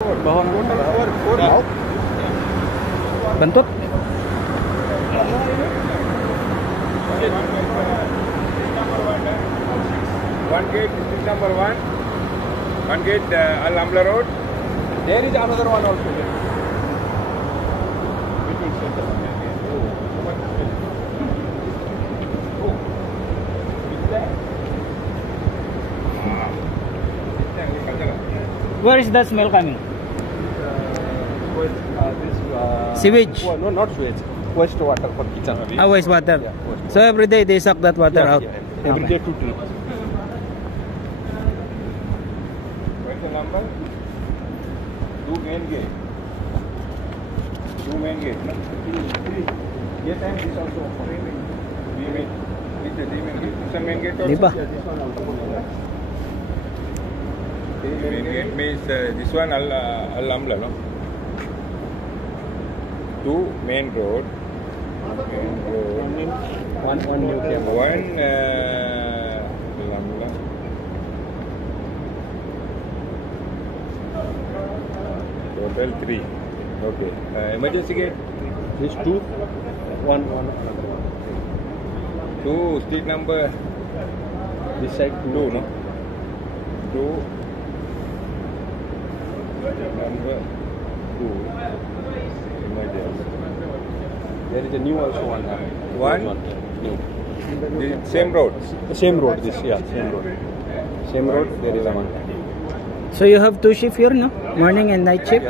Bahon Bantut. One gate, district number 1. One gate, Al-Amla Road. There is another one also. Where is that smell coming? Sewage? Oh, no, not sewage. Waste water for kitchen. Waste water. Yeah, waste. So every day they suck that water out. Every Okay. day 2 trips. What's the number? 2 main gate. 2 main gate. No? Yes, and this also. 3 main. 3 main. This is 3 main gate. This is main gate also. Di ba? Main gate means this one Al-Amla, no? 2 main road. Main road. One new camera. One Al-Amla. Total 3. Okay. Emergency gate. These 2. One. 2 street number This side 2, no? 2 number 2 emergency. There is a new also one. One? New. The same road. Same road. This same road. Same road. There is a one. So you have 2 shift here, no? Morning and night shift?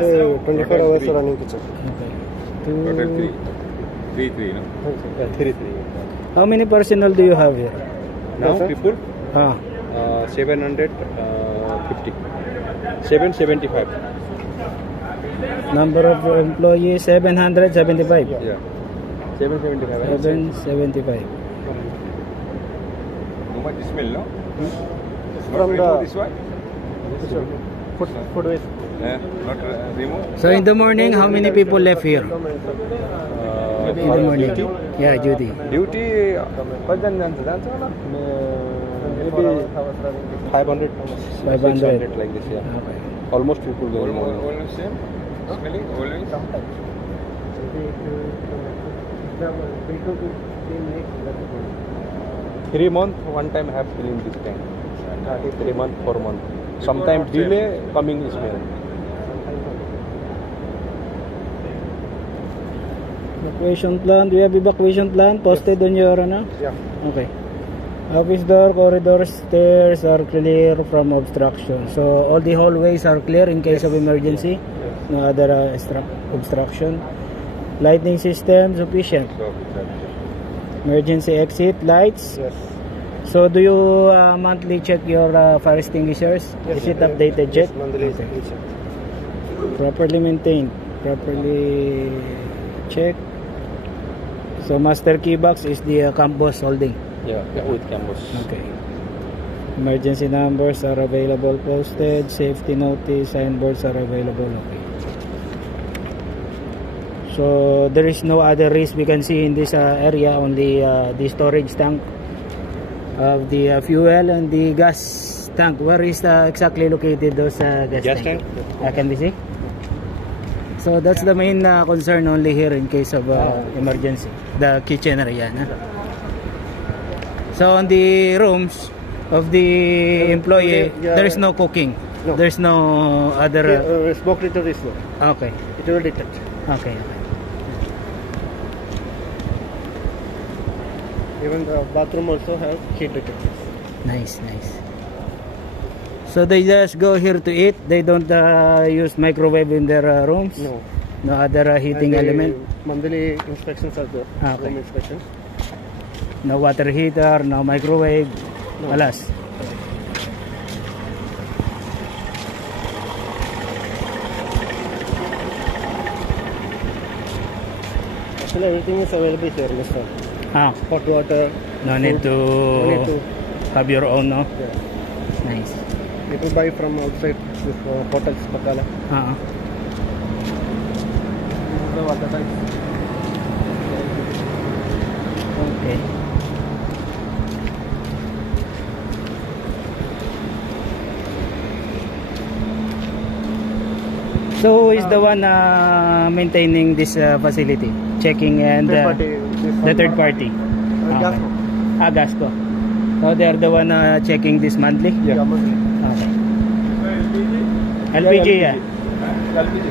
So 24 hours running kitchen. Okay. Total 3. 2. 3, no? Yeah, 3. How many personnel do you have here? Now sir? people 750. 775. Number of employees 775. Yeah. 775. 775. Too much smell, no? Not From remove the- this one? Food waste. Not remove? So in the morning, how many people left here? In the morning? Duty. Yeah, duty. Duty, maybe 500, 500. 600 like this, yeah. Okay. Almost people going on. Always same? Smelling? Always? 3 months, one time have cleaned this tank. 3 months, 4 months. Sometimes delay coming smell. Evacuation plan. Do you have evacuation plan posted on your ano? Yeah. Okay. Office door, corridor, stairs are clear from obstruction. So all the hallways are clear in case of emergency. No other obstruction. Lighting system sufficient. So, Emergency exit lights. Yes. So do you monthly check your fire extinguishers? Is it updated yet? Monthly Okay. inspection. Properly maintained. Properly checked. So master key box is the campus holding. Yeah, with campus. Okay. Emergency numbers are available posted. Safety notice, signboards are available. Okay. So there is no other risk we can see in this area. Only the storage tank of the fuel and the gas tank. Where is exactly located those gas tank? Can we see? So that's the main concern only here in case of emergency. The kitchen area. So on the rooms of the employee, there is no cooking. No. There's no other. Smoke detector is no. Okay. It will detect. Okay. Even the bathroom also have heat detectors. Nice. So they just go here to eat. They don't use microwave in their rooms. No. No other heating And the element. Monthly inspections are there. Okay. Room inspections. No water heater. No microwave. No. Alas. Actually, everything is available here, Mr. Hot water. No need to No need to. have your own, no? Yeah. Nice. You can buy from outside this hotels, Pakala. This is the water tank. Okay. So who is the one maintaining this facility? Checking and the third party? Gasco. Gasco. So they are the one checking this monthly? Yeah. Okay. LPG. LPG, yeah. LPG.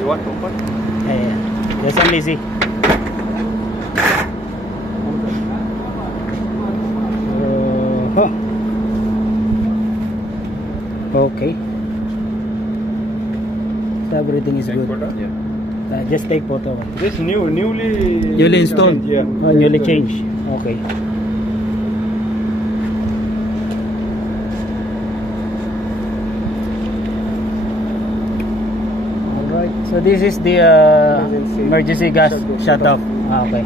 You want to open? Yeah. Just only see. Oh. Okay. So everything is Take good. photo? Yeah. Just take photo. This newly installed? Yeah. Oh, newly changed. Okay. Alright. So this is the emergency gas shut off. Okay.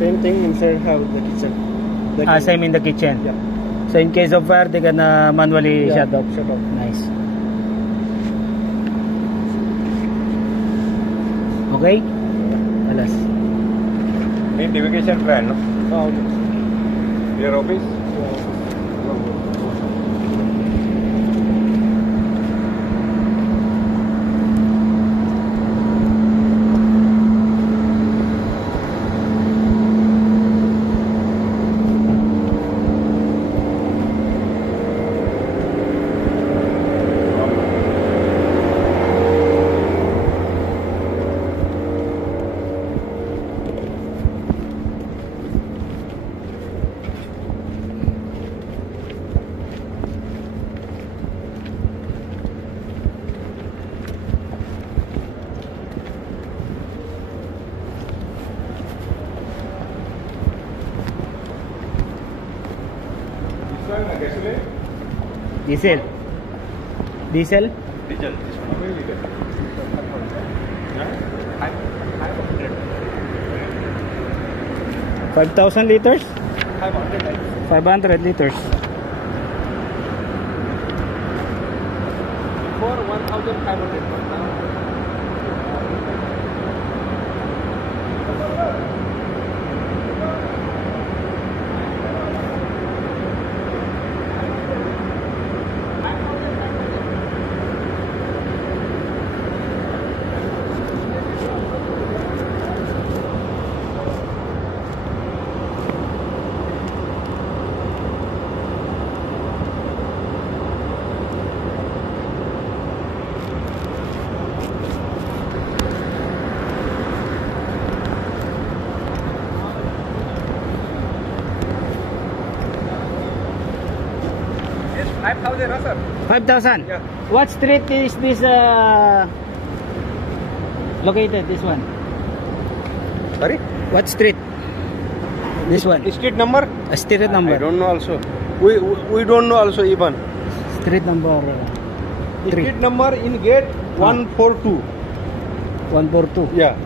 Same thing inside have the kitchen. Same in the kitchen. Yeah. So in case of fire, they can manually Yeah, shut off. shut off. Nice. Okay? Alas. Need vacation plan, no? Your office? This one, gasoline? Diesel. Diesel? Diesel. This one, how many liter? 5,000 liters? 500. 500 liters. Before 1,500. But now. This 5,000, no, sir? 5,000? Yeah. What street is this located, this one? Sorry? What street? This one? Street number? A street number. I don't know also. We don't know also even. Street number 3. Street number in gate 142. 142. Yeah.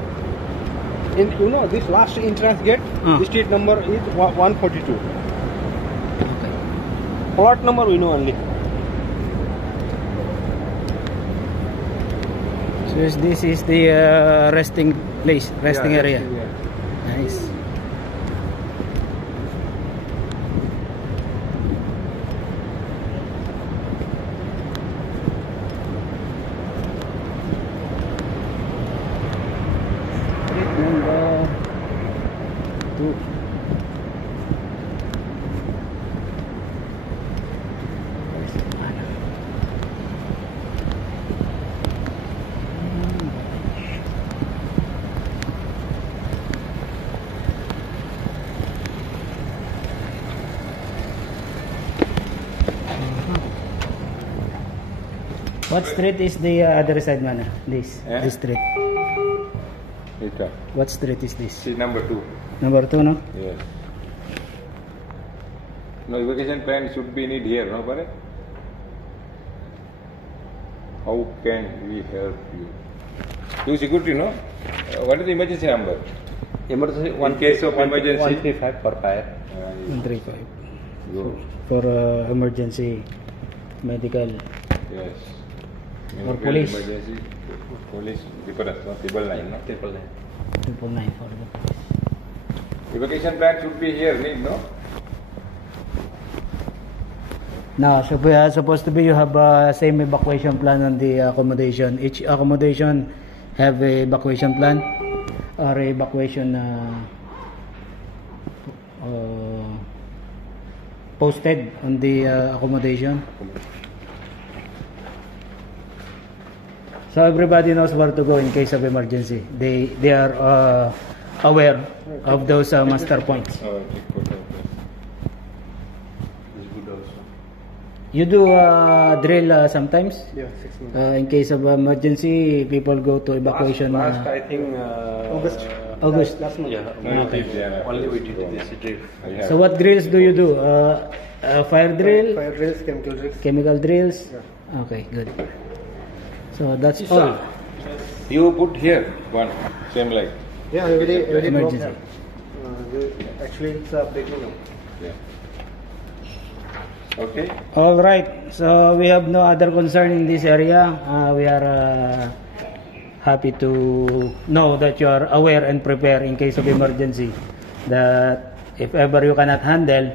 In this last entrance gate, street number is 142. Okay. Plot number we know only. So this is the resting place, resting Yeah, area. yeah. Nice. Street number 2. What street is the other side, man? This street. Later. What street is this? Street number 2. Number 2, no? Yes. No, vacation plan should be need here, no, Pare? How can we help you? You security, no? What is the emergency number? Emergency In case of emergency. 135 for fire. 135. Go. For emergency medical. Yes. Or police. Emergency. Police. Difference, no? Triple nine, no? 999 for the police. Evacuation plan should be here, need, no? No, so supposed to be you have a same evacuation plan on the accommodation. Each accommodation have a evacuation plan or evacuation posted on the accommodation. So everybody knows where to go in case of emergency. They are aware of those master points. Oh, take photo of this. It's good also. You do drill sometimes? Yeah, 6 months. In case of emergency, people go to evacuation. Last I think August. Last month. Yeah. No, Okay. it is there. Only we did this drill. Yeah. So what drills do you do? Fire drill? Fire drills, chemical drills. Chemical drills? Yeah. Okay, good. So that's all. You put here one, same like. Yeah, every Emergency. block. Actually, it's updating now. Yeah. Okay. All right. So we have no other concern in this area. We are happy to know that you are aware and prepare in case of emergency. That if ever you cannot handle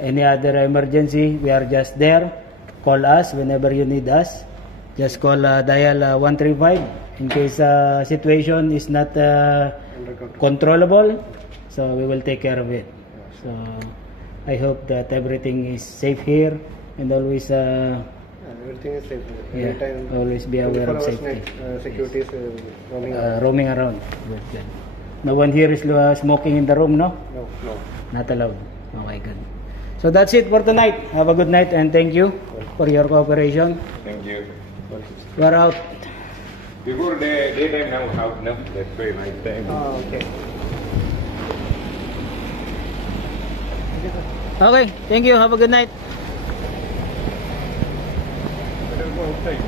any other emergency, we are just there. Call us whenever you need us. Just call dial 135 in case situation is not controllable. So we will take care of it. So I hope that everything is safe here and always Everything is safe. yeah, Anytime, always be aware 24 of hours safety. security is roaming. Roaming around. Good, good. No one here is smoking in the room, no? No, no. Not allowed. Okay, good. So that's it for tonight. Have a good night and thank you for your cooperation. Thank you. We're out. Before daytime now out, no? That's why night time. Okay. Okay, thank you. Have a good night. Better go outside.